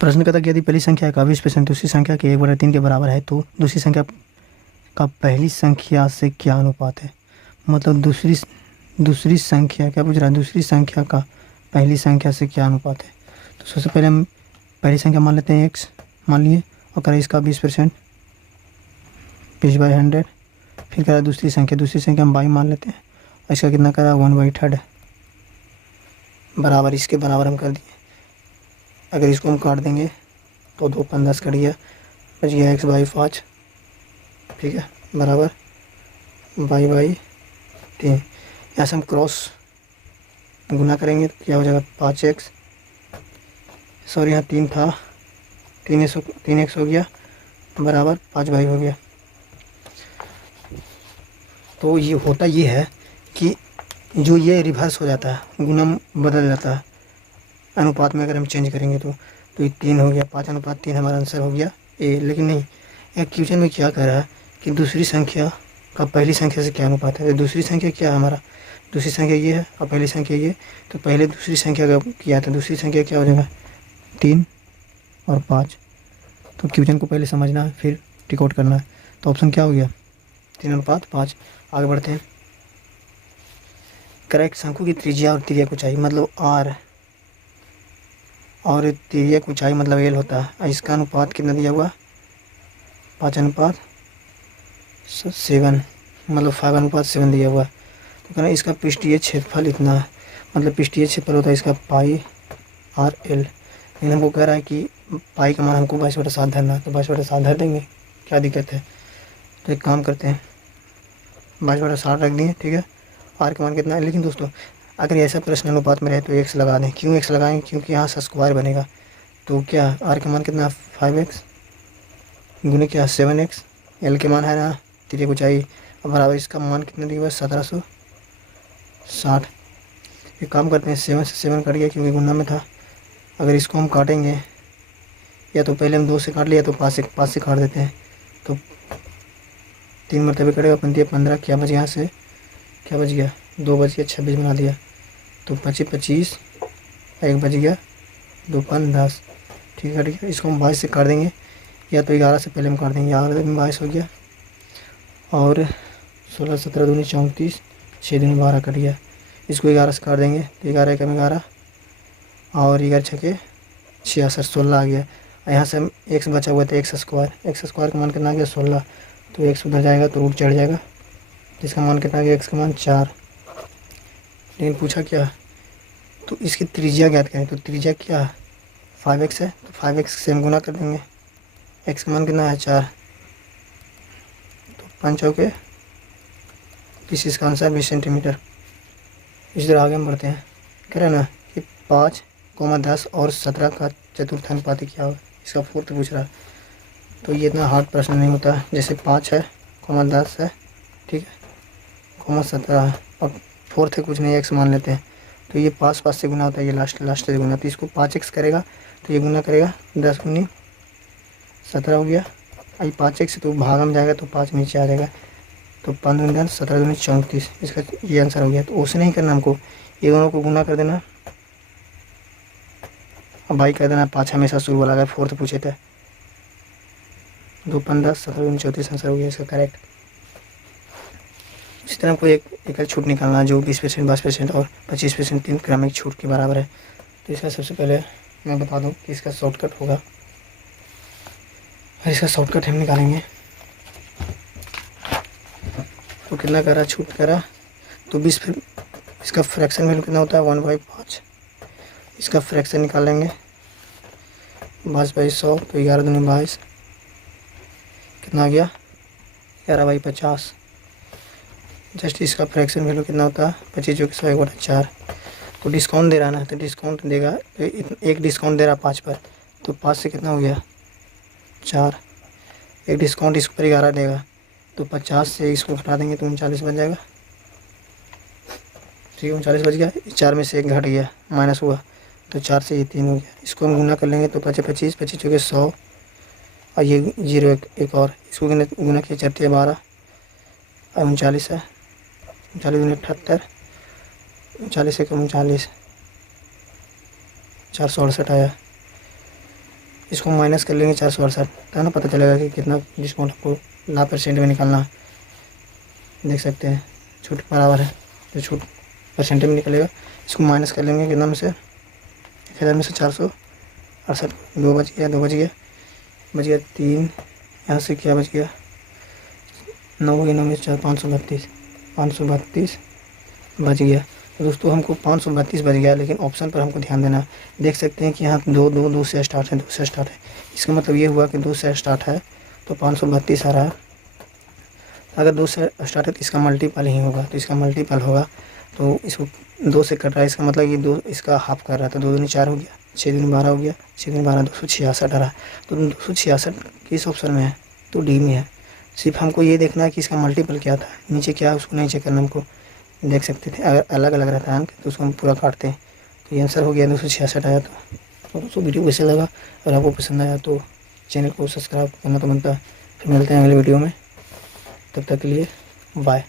प्रश्न कहता कि यदि पहली संख्या का 20% दूसरी संख्या के 1/3 के बराबर है तो दूसरी संख्या का पहली संख्या से क्या अनुपात है। मतलब दूसरी संख्या क्या पूछ रहा है, दूसरी संख्या का पहली संख्या से क्या अनुपात है। तो सबसे पहले हम पहली संख्या मान लेते हैं x मान लिए और करें इसका 20%, 20/100। फिर करा दूसरी संख्या हम y मान लेते हैं और इसका कितना करा 1/3 बराबर, इसके बराबर हम कर दिए। अगर इसको हम काट देंगे तो 2 5 10 कट गया, बच गया x/5, ठीक है, बराबर y/3। यहाँ से हम क्रॉस गुना करेंगे तो क्या हो जाएगा 5x, सॉरी यहाँ 3 था, 3x हो गया बराबर 5y हो गया। तो ये होता ये है कि जो ये रिवर्स हो जाता है, गुना बदल जाता है अनुपात में, अगर हम चेंज करेंगे तो ये 3 हो गया, 5/3 हमारा आंसर हो गया ए। लेकिन नहीं, यह क्वेश्चन में क्या कह रहा है कि दूसरी संख्या का पहली संख्या से क्या अनुपात है। तो दूसरी संख्या क्या है हमारा, दूसरी संख्या ये है और पहली संख्या ये, तो पहले दूसरी संख्या का किया था, दूसरी संख्या क्या हो जाएगा 3 और 5। तो क्वेश्चन को पहले समझना है फिर टिक आउट करना है। तो ऑप्शन क्या हो गया 3/5। आगे बढ़ते हैं। करेक्ट शंकु की त्रिज्या और तिर्यक ऊंचाई मतलब r और तिर्यक ऊंचाई मतलब l होता है। इसका अनुपात कितना दिया हुआ 5/7 मतलब 5/7 दिया हुआ है। तो कहना इसका पृष्ठीय क्षेत्रफल इतना है, मतलब पृष्ठीय क्षेत्रफल होता है इसका πr/l। लेकिन हमको कह रहा है कि पाई का मान हमको 22/7 धरना है, तो 22/7 धर देंगे, क्या दिक्कत है। तो एक काम करते हैं 22/7 रख दिए, ठीक है। आर का मान कितना है, लेकिन दोस्तों अगर ऐसा प्रश्न अनुपात में रहे तो x लगा दें। क्यों x लगाएं, क्योंकि यहाँ से स्क्वायर बनेगा। तो क्या आर का मान कितना 5x गुने क्या 7x, एल के मान है ना तिर्यक ऊंचाई, अब बराबर इसका मान कितना दिया हुआ है 1760। एक काम करते हैं 7 से 7 कट गया क्योंकि गुना में था। अगर इसको हम काटेंगे, या तो पहले हम 2 से काट लिया तो 5 से काट देते हैं, तो 3 मरतबे कटेगा 15, क्या बच गया यहाँ से, क्या बच गया 2 बच गया, 26 बना दिया। तो 25 एक बच गया, 2 5 10, ठीक है, ठीक है। इसको हम 22 से काट देंगे, या तो 11 से पहले हम काट देंगे, 11 में 22 हो गया और 16 17 दूनी 34, 6 दूनी 12 कट गया। इसको 11 से काट देंगे तो 11 एकम 11 और 11 छके 66, 16 आ गया। यहाँ से हम x बचा हुआ था एक्स स्क्वायर का मान कितना आ गया 16, तो x उधर जाएगा तो रूट चढ़ जाएगा, जिसका मान कितना आ गया x का मान 4। लेकिन पूछा क्या, तो इसकी त्रिज्या ज्ञात करें। तो त्रिज्या क्या है 5x है, तो 5x से हम गुना कर देंगे, x का मान कितना है 4, तो 5 चौके 20, इसका आंसर 20 सेंटीमीटर। इस तरह आगे हम बढ़ते हैं। कह रहे हैं ना कि 5, 10 और 17 का चतुर्थ अनुपात क्या होगा, इसका फोर्थ पूछ रहा है। तो ये इतना हार्ड प्रश्न नहीं होता है। जैसे 5 है, 10 है, ठीक है, 17 है और फोर्थ है कुछ नहीं, x मान लेते हैं। तो ये 5 से गुना होता है, ये लास्ट से गुना, तो इसको 5x करेगा तो ये गुना करेगा 10 गुनी 17 हो गया। ये 5x तो भाग में जाएगा तो 5 नीचे आ जाएगा, तो 5 दूनी 10, 17 दूनी 34, इसका ये आंसर हो गया। तो उसे नहीं करना हमको, ये दोनों को गुना कर देना और भाई कर देना 5 हमेशा शुरू वाला, अगर फोर्थ पूछे थे। 2 5 10, 17 दूनी 34 आंसर हो गया इसका करेक्ट। इस तरह हमको एक छूट निकालना जो 20%, 22% और 25% 3 क्रमिक छूट के बराबर है। तो इसका सबसे पहले मैं बता दूं कि इसका शॉर्टकट होगा, और इसका शॉर्टकट हम निकालेंगे। तो कितना करा छूट करा, तो 20, फिर इसका फ्रैक्शन वैल्यू कितना होता है 1/5, इसका फ्रैक्शन निकाल लेंगे 22/100, तो 11 दूनी 22, कितना आ गया 11/50। जस्ट इसका फ्रैक्शन वैल्यू कितना होता है 25 जो कि 100/4। तो डिस्काउंट दे रहा ना, तो डिस्काउंट देगा, तो एक डिस्काउंट दे रहा 5 पर, तो 5 से कितना हो गया 4, एक डिस्काउंट इस पर 11 देगा, तो 50 से इसको घटा देंगे तो 39 बन जाएगा, ठीक है 39 बच गया। 4 में से 1 घट गया, माइनस हुआ, तो 4 से ये 3 हो गया। इसको हम गुना कर लेंगे तो 25 जो कि 100 और ये 0 एक और, इसको गुना किया 4 12 और 39 है, 39 दूनी 78, 39 से 39, 468 आया। इसको माइनस कर लेंगे 468, तो ना पता चलेगा कि कितना डिस्काउंट आपको लाभ परसेंट में निकालना है। देख सकते हैं छूट बराबर है, तो छूट परसेंट में निकलेगा। इसको माइनस कर लेंगे कितना में से, 1000 में से 468, 2 बच गया, 2 बच गया, 3, यहाँ से क्या बच गया, 9 हो गया, 9 में 4, 532 बच गया। तो दोस्तों हमको 532 बच गया, लेकिन ऑप्शन पर हमको ध्यान देना है। देख सकते हैं कि यहाँ 2 से स्टार्ट है, 2 से स्टार्ट है। इसका मतलब ये हुआ कि 2 से स्टार्ट है तो 532 आ रहा है। अगर 2 से स्टार्ट है तो इसका मल्टीपल ही होगा, तो इसका मल्टीपल होगा, तो इसको 2 से कट रहा है, इसका मतलब ये 2 इसका हाफ कर रहा है, तो 2 दूनी 4 हो गया, 6 दूनी 12 हो गया, 6 दूनी 12, 266 आ रहा है। तो 266 किस ऑप्शन में है, तो डी में है। सिर्फ हमको ये देखना है कि इसका मल्टीपल क्या था, नीचे क्या है उसको नहीं चेक करना हमको। देख सकते थे अगर अलग अलग रहता है अंक तो उसको हम पूरा काटते हैं। तो ये आंसर हो गया 266 आया। तो दोस्तों वीडियो कैसे लगा, अगर आपको पसंद आया तो चैनल को सब्सक्राइब करना तो बनता है। फिर मिलते हैं अगले वीडियो में, तब तक के लिए बाय।